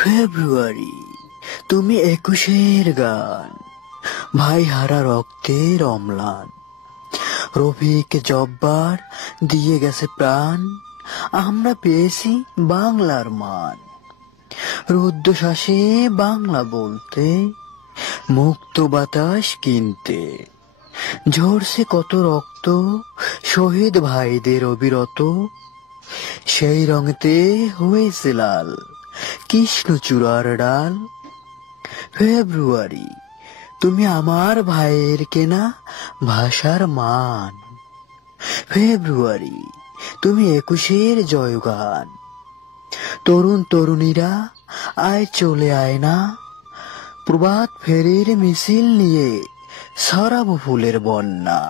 ফেব্রুয়ারি, তুমি একুশের গান, ভাই হারা রক্তের অম্লান। রফিক জব্বার দিয়ে গেছে প্রাণ, আমরা পেয়েছি বাংলার মান। রুদ্ধশ্বাসে বাংলা বলতে, মুক্ত বাতাস কিনতে। ঝরছে কত রক্ত শহীদ ভাইদের অবিরত, সেই রঙেতে হয়েছে লাল কৃষ্ণচূড়ার ডাল। ফেব্রুয়ারি, তুমি আমার ভাইয়ের কেনা ভাষার মান। ফেব্রুয়ারি, তুমি একুশের জয়গান। তরুণ তরুণীরা আয় চলে আয় না, প্রভাত ফেরির মিছিল নিয়ে ছড়াবো ফুলের বন্যা।